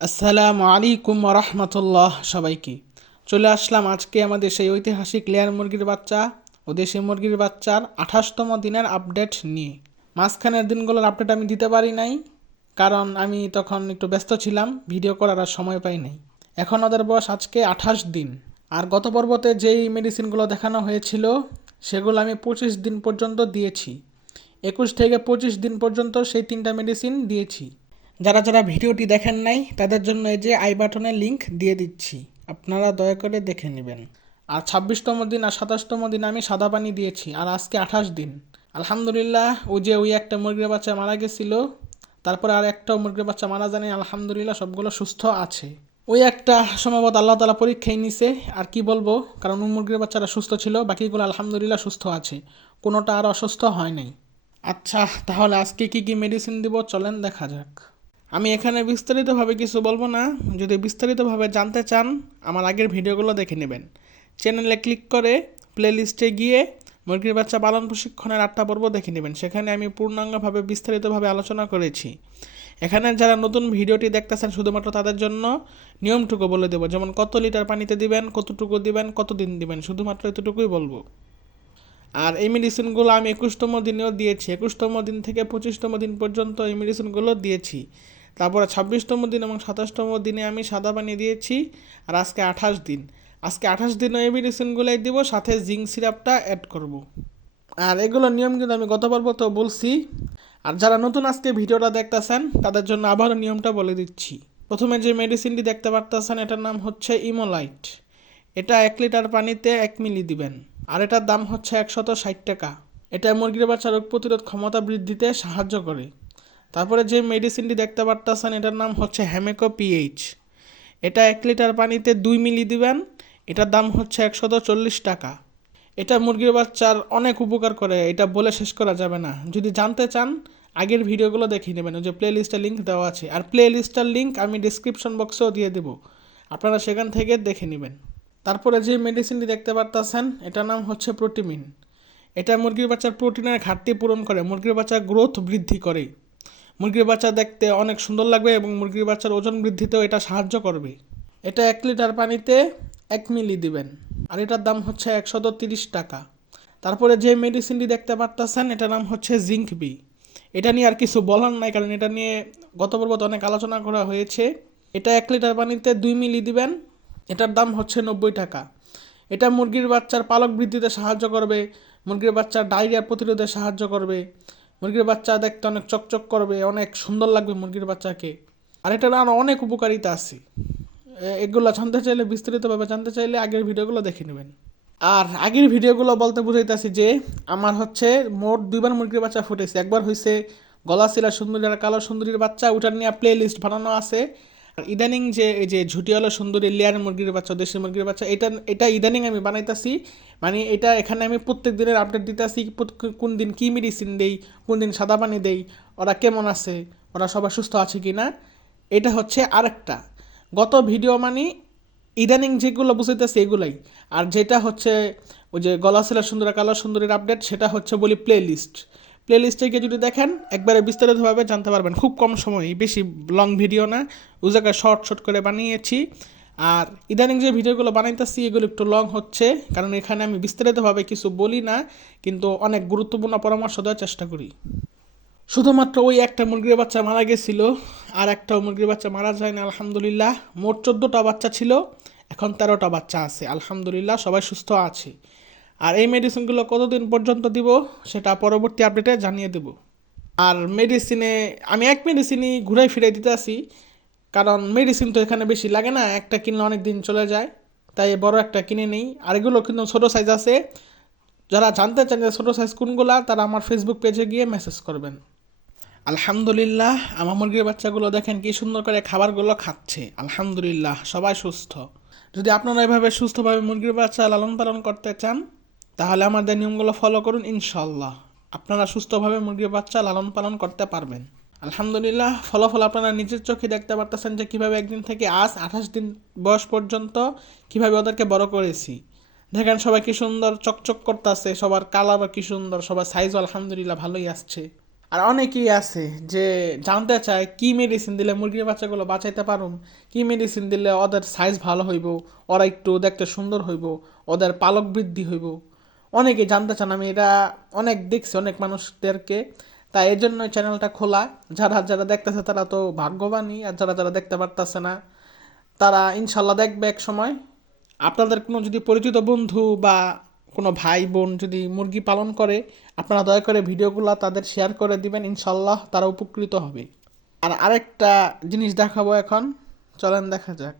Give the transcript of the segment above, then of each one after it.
আসসালামু আলাইকুম রহমতুল্লাহ। সবাইকে চলে আসলাম আজকে আমাদের সেই ঐতিহাসিক লেয়ার মুরগির বাচ্চা ও দেশি মুরগির বাচ্চার 28তম দিনের আপডেট নিয়ে। মাঝখানের দিনগুলোর আপডেট আমি দিতে পারি নাই, কারণ আমি তখন একটু ব্যস্ত ছিলাম, ভিডিও করার আর সময় পাই নাই। এখন ওদের বয়স আজকে 28 দিন। আর গত পর্বতে যেই মেডিসিনগুলো দেখানো হয়েছিল সেগুলো আমি 25 দিন পর্যন্ত দিয়েছি। 21 থেকে 25 দিন পর্যন্ত সেই 3টা মেডিসিন দিয়েছি। যারা যারা ভিডিওটি দেখেন নাই তাদের জন্য এই যে আই বাটনের লিঙ্ক দিয়ে দিচ্ছি, আপনারা দয়া করে দেখে নেবেন। আর 26তম দিন আর 27তম দিন আমি সাদা পানি দিয়েছি। আর আজকে 28 দিন। আলহামদুলিল্লাহ, ওই একটা মুরগির বাচ্চা মারা গেছিল, তারপরে আর একটাও মুরগির বাচ্চা মারা যায়নি। আলহামদুলিল্লাহ, সবগুলো সুস্থ আছে। ওই একটা সম্ভবত আল্লাহ তালা পরীক্ষায় নিছে, আর কি বলবো, কারণ ওই মুরগির বাচ্চারা সুস্থ ছিল, বাকিগুলো আলহামদুলিল্লাহ সুস্থ আছে, কোনোটা আর অসুস্থ হয় নাই। আচ্ছা, তাহলে আজকে কি কি মেডিসিন দিব চলেন দেখা যাক। আমি এখানে বিস্তারিতভাবে কিছু বলবো না। যদি বিস্তারিতভাবে জানতে চান আমার আগের ভিডিওগুলো দেখে নেবেন। চ্যানেলে ক্লিক করে প্লেলিস্টে গিয়ে মুরগির বাচ্চা পালন প্রশিক্ষণের 8টা পর্ব দেখে নেবেন। সেখানে আমি পূর্ণাঙ্গভাবে বিস্তারিতভাবে আলোচনা করেছি। এখানে যারা নতুন ভিডিওটি দেখতেছেন শুধুমাত্র তাদের জন্য নিয়মটুকু বলে দেবো, যেমন কত লিটার পানিতে দিবেন, কতটুকু দিবেন, কতদিন দিবেন, শুধুমাত্র এতটুকুই বলবো। আর এই মেডিসিনগুলো আমি 21তম দিনেও দিয়েছি। 21তম দিন থেকে 25তম দিন পর্যন্ত এই মেডিসিনগুলো দিয়েছি। তারপরে 26তম দিন এবং 27তম দিনে আমি সাদা পানি দিয়েছি। আর আজকে 28 দিন। আজকে 28 দিনও এই মেডিসিনগুলোই দিব, সাথে জিঙ্ক সিরাপটা অ্যাড করব। আর এগুলো নিয়ম কিন্তু আমি গত পর্বতেও বলছি। আর যারা নতুন আজকে ভিডিওটা দেখতেছেন তাদের জন্য আবারও নিয়মটা বলে দিচ্ছি। প্রথমে যে মেডিসিনটি দেখতে পারতেছেন এটার নাম হচ্ছে ইমোলাইট। এটা 1 লিটার পানিতে 1 মিলি দিবেন। আর এটার দাম হচ্ছে 160 টাকা। এটা মুরগির বাচ্চা রোগ প্রতিরোধ ক্ষমতা বৃদ্ধিতে সাহায্য করে। তারপরে যে মেডিসিনটি দেখতে পারতেছেন এটার নাম হচ্ছে হ্যামেকো পিএইচ। এটা 1 লিটার পানিতে 2 মিলি দিবেন। এটার দাম হচ্ছে 140 টাকা। এটা মুরগির বাচ্চার অনেক উপকার করে, এটা বলে শেষ করা যাবে না। যদি জানতে চান আগের ভিডিওগুলো দেখে নেবেন, ওই যে প্লে লিস্টের লিঙ্ক দেওয়া আছে। আর প্লে লিস্টের লিঙ্ক আমি ডিসক্রিপশন বক্সেও দিয়ে দেবো, আপনারা সেখান থেকে দেখে নেবেন। তারপরে যে মেডিসিনটি দেখতে পারতেছেন এটার নাম হচ্ছে প্রোটিমিন। এটা মুরগির বাচ্চার প্রোটিনের ঘাটতি পূরণ করে, মুরগির বাচ্চার গ্রোথ বৃদ্ধি করে। মুরগির বাচ্চা দেখতে অনেক সুন্দর লাগবে এবং মুরগির বাচ্চার ওজন বৃদ্ধিতেও এটা সাহায্য করবে। এটা 1 লিটার পানিতে 1 মিলি দিবেন। আর এটার দাম হচ্ছে 130 টাকা। তারপরে যে মেডিসিনটি দেখতে পারতেছেন এটার নাম হচ্ছে জিঙ্ক বি। এটা নিয়ে আর কিছু বলার নাই, কারণ এটা নিয়ে গত পর্বতে অনেক আলোচনা করা হয়েছে। এটা 1 লিটার পানিতে 2 মিলি দিবেন। এটার দাম হচ্ছে 90 টাকা। এটা মুরগির বাচ্চার পালক বৃদ্ধিতে সাহায্য করবে, মুরগির বাচ্চার ডায়রিয়া প্রতিরোধে সাহায্য করবে, মুরগির বাচ্চা দেখতে অনেক চকচক করবে, অনেক সুন্দর লাগবে মুরগির বাচ্চাকে। আর এটার আরও অনেক উপকারিতা আছে। এগুলো জানতে চাইলে, বিস্তারিতভাবে জানতে চাইলে আগের ভিডিওগুলো দেখে নেবেন। আর আগের ভিডিওগুলো বলতে বুঝাইতেছি যে আমার হচ্ছে মোট 2বার মুরগির বাচ্চা ফুটেছে। একবার হয়েছে গলাশিলা সুন্দরী আর কালো সুন্দরীর বাচ্চা, ওটার নিয়ে প্লে লিস্ট বানানো আছে। আর ইদানিং যে এই যে ঝুটিওয়ালা সুন্দরী লেয়ার মুরগির বাচ্চা, দেশি মুরগির বাচ্চা, এটা ইদানিং আমি বানাইতেছি। মানে এটা এখানে আমি প্রত্যেক দিনের আপডেট দিতেছি, কোন দিন কী মেডিসিন দেই, কোন দিন সাদা পানি দেই, ওরা কেমন আছে, ওরা সবাই সুস্থ আছে কি না। এটা হচ্ছে আরেকটা গত ভিডিও, মানে ইদানিং যেগুলো বুঝাইতেছে এগুলাই। আর যেটা হচ্ছে ওই যে গলাশিলা সুন্দর কালো সুন্দরীর আপডেট, সেটা হচ্ছে বলি প্লে লিস্ট। প্লে লিস্টে গিয়ে যদি দেখেন একবারে বিস্তারিতভাবে জানতে পারবেন, খুব কম সময়, বেশি লং ভিডিও না, ওই জায়গায় শর্ট শর্ট করে বানিয়েছি। আর ইদানিং যে ভিডিওগুলো বানাইতেছি এগুলো একটু লং হচ্ছে, কারণ এখানে আমি বিস্তারিতভাবে কিছু বলি না, কিন্তু অনেক গুরুত্বপূর্ণ পরামর্শ দেওয়ার চেষ্টা করি। শুধুমাত্র ওই একটা মুরগির বাচ্চা মারা গেছিল, আর একটাও মুরগির বাচ্চা মারা যায় না আলহামদুলিল্লাহ। মোট 14টা বাচ্চা ছিল, এখন 13টা বাচ্চা আছে আলহামদুলিল্লাহ, সবাই সুস্থ আছে। আর এই মেডিসিনগুলো কতদিন পর্যন্ত দিব সেটা পরবর্তী আপডেটে জানিয়ে দেব। আর মেডিসিনে আমি এক মেডিসিনই ঘুরাই ফিরাই দিতে আসি, কারণ মেডিসিন তো এখানে বেশি লাগে না, একটা কিনলে অনেক দিন চলে যায়, তাই বড় একটা কিনে নেই। আর এগুলো কিন্তু ছোটো সাইজ আছে। যারা জানতে চান যে ছোটো সাইজ কোনগুলা, তারা আমার ফেসবুক পেজে গিয়ে মেসেজ করবেন। আলহামদুলিল্লাহ, আমার মুরগির বাচ্চাগুলো দেখেন কি সুন্দর করে খাবারগুলো খাচ্ছে, আলহামদুলিল্লাহ সবাই সুস্থ। যদি আপনারা এভাবে সুস্থভাবে মুরগির বাচ্চা লালন পালন করতে চান তাহলে আমাদের নিয়মগুলো ফলো করুন, ইনশাল্লাহ আপনারা সুস্থভাবে মুরগির বাচ্চা লালন পালন করতে পারবেন। আলহামদুলিল্লাহ, ফলাফল আপনারা নিজের চোখে দেখতে পারতেছেন যে কীভাবে একদিন থেকে আজ 28 দিন বয়স পর্যন্ত কীভাবে ওদেরকে বড় করেছি। দেখেন সবাই কি সুন্দর চকচক করতেছে, সবার কালারও কি সুন্দর, সবার সাইজও আলহামদুলিল্লাহ ভালোই আসছে। আর অনেকেই আছে যে জানতে চায় কি মেডিসিন দিলে মুরগির বাচ্চাগুলো বাঁচাইতে পারুম, কি মেডিসিন দিলে ওদের সাইজ ভালো হইব, ওরা একটু দেখতে সুন্দর হইব, ওদের পালক বৃদ্ধি হইব। অনেকে জানতে চান, আমি এটা অনেক দেখছি অনেক মানুষদেরকে। তাই এই জন্য চ্যানেলটা খোলা। যারা যারা দেখতেছে তারা তো ভাগ্যবানই, আর যারা যারা দেখতে পারতেছে না তারা ইনশাল্লাহ দেখবে এক সময়। আপনাদের কোনো যদি পরিচিত বন্ধু বা কোনো ভাই বোন যদি মুরগি পালন করে, আপনারা দয়া করে ভিডিওগুলো তাদের শেয়ার করে দিবেন, ইনশাল্লাহ তারা উপকৃত হবে। আর আরেকটা জিনিস দেখাবো এখন, চলেন দেখা যাক।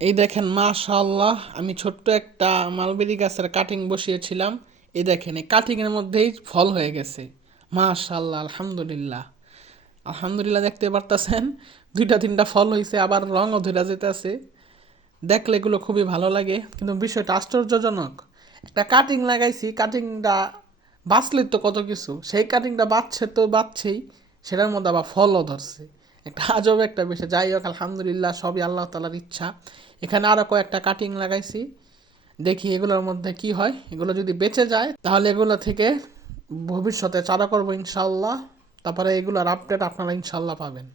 এই দেখেন মাশাআল্লাহ, আমি ছোট্ট একটা মালবেরি গাছের কাটিং বসিয়েছিলাম, এই দেখেন এই কাটিংয়ের মধ্যেই ফল হয়ে গেছে। মাশাআল্লাহ, আলহামদুলিল্লাহ আলহামদুলিল্লাহ, দেখতে পারতেছেন দুইটা তিনটা ফল হয়েছে, আবার রঙও ধরে যেতেছে। দেখলে এগুলো খুবই ভালো লাগে, কিন্তু বিষয়টা আশ্চর্যজনক। একটা কাটিং লাগাইছি, কাটিংটা বাঁচলে তো কত কিছু, সেই কাটিংটা বাঁচছে তো বাঁচছেই, সেটার মধ্যে আবার ফলও ধরছে। একটা আজব একটা বিষয়। যাই হোক, আলহামদুলিল্লাহ, সবই আল্লাহ তাআলার ইচ্ছা। এখানে আরও কয়েকটা কাটিং লাগাইছি, দেখি এগুলোর মধ্যে কি হয়। এগুলো যদি বেঁচে যায় তাহলে এগুলো থেকে ভবিষ্যতে চারা করবো ইনশাল্লাহ। তারপরে এগুলোর আপডেট আপনারা ইনশাল্লাহ পাবেন।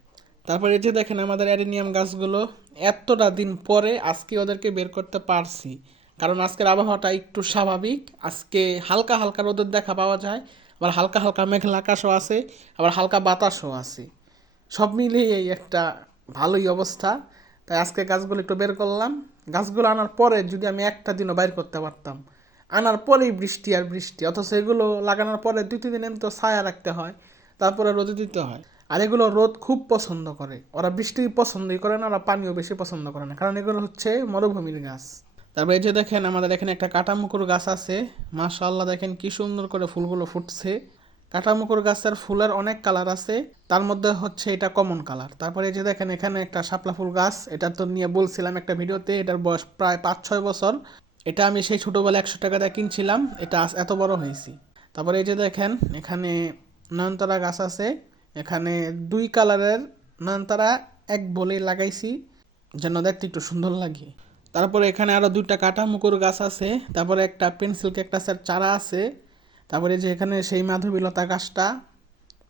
তারপরে এই যে দেখেন আমাদের অ্যাডেনিয়াম গাছগুলো, এতটা দিন পরে আজকে ওদেরকে বের করতে পারছি, কারণ আজকের আবহাওয়াটা একটু স্বাভাবিক। আজকে হালকা হালকা রোদের দেখা পাওয়া যায়, আবার হালকা হালকা মেঘলা আকাশও আছে, আবার হালকা বাতাসও আছে। সব মিলিয়ে এই একটা ভালোই অবস্থা। তাই আজকে গাছগুলো একটু বের করলাম। গাছগুলো আনার পরে যদি আমি একটা দিনও বাইর করতে পারতাম, আনার পরেই বৃষ্টি আর বৃষ্টি, অথচ এগুলো লাগানোর পরে 2-3 দিন তো ছায়া রাখতে হয়, তারপরে রোদে দিতে হয়। আর এগুলো রোদ খুব পছন্দ করে, ওরা বৃষ্টি পছন্দই করে না, ওরা পানিও বেশি পছন্দ করে না, কারণ এগুলো হচ্ছে মরুভূমির গাছ। তারপরে এই যে দেখেন আমাদের এখানে একটা কাটামুকুর গাছ আছে, মাশাআল্লাহ দেখেন কি সুন্দর করে ফুলগুলো ফুটছে। কাটামুকুর গাছের ফুলের অনেক কালার আছে, তার মধ্যে হচ্ছে এটা কমন কালার। তারপরে এই যে দেখেন এখানে একটা শাপলা ফুল গাছ, এটা তো নিয়ে বলছিলাম একটা ভিডিওতে, এটার বয়স প্রায় 5-6 বছর। এটা আমি সেই ছোটোবেলা 100 টাকা দিয়ে কিনছিলাম, এটা এত বড় হয়েছি। তারপরে এই যে দেখেন এখানে নয়নতারা গাছ আছে, এখানে 2 কালারের নয়নতারা এক বলে লাগাইছি যেন দেখতে একটু সুন্দর লাগে। তারপরে এখানে আরও 2টা কাটামুকুর গাছ আছে, তারপরে একটা পেন্সিল ক্যাকটাসের চারা আছে, তারপরে যে এখানে সেই মাধবীলতা গাছটা,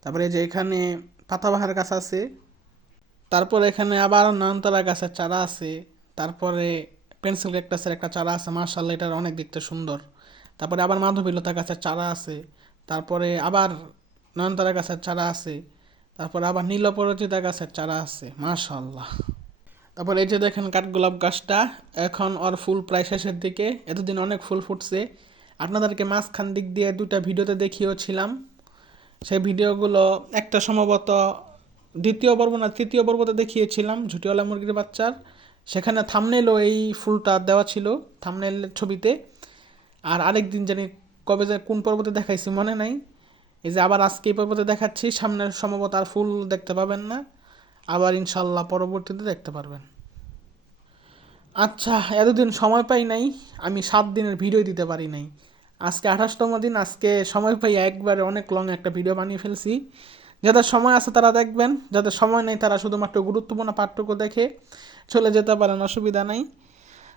তারপরে যে এখানে পাতাবাহার গাছ আছে, তারপরে এখানে আবার নয়নতারা গাছের চারা আছে, তারপরে পেন্সিল ক্যাকটাসের একটা চারা আছে, মাশাআল্লাহ এটার অনেক দেখতে সুন্দর। তারপরে আবার মাধবীলতা গাছের চারা আছে, তারপরে আবার নয়নতারা গাছের চারা আছে, তারপরে আবার নীলপরাজিতা গাছের চারা আছে, মাশাআল্লাহ। তারপর এই যে দেখেন কাঠগোলাপ গাছটা, এখন ওর ফুল প্রায় শেষের দিকে, এতদিন অনেক ফুল ফুটছে। আপনাদেরকে মাঝখান দিক দিয়ে 2টা ভিডিওতে দেখিয়েছিলাম, সেই ভিডিওগুলো একটা সম্ভবত দ্বিতীয় পর্ব না তৃতীয় পর্বতে দেখিয়েছিলাম ঝুটিওয়ালা মুরগির বাচ্চার, সেখানে থাম্বনেলও এই ফুলটা দেওয়া ছিল থাম্বনেল ছবিতে। আর আরেক দিন জানি কবে যে কোন পর্বতে দেখাইছি মনে নাই, এই যে আবার আজকে এই পর্বতে দেখাচ্ছি, সামনের সম্ভবত আর ফুল দেখতে পাবেন না, আবার ইনশাল্লাহ পরবর্তীতে দেখতে পারবেন। আচ্ছা, এতদিন সময় পাই নাই, আমি 7 দিনের ভিডিও দিতে পারি নাই। আজকে 28তম দিন, আজকে সময় পাই একবারে অনেক লং একটা ভিডিও বানিয়ে ফেলছি। যাদের সময় আছে তারা দেখবেন, যাদের সময় নেই তারা শুধুমাত্র গুরুত্বপূর্ণ পাঠটুকু দেখে চলে যেতে পারেন, অসুবিধা নাই।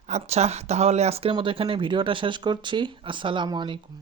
আচ্ছা, তাহলে আজকের মতো এখানে ভিডিওটা শেষ করছি। আসসালামু আলাইকুম।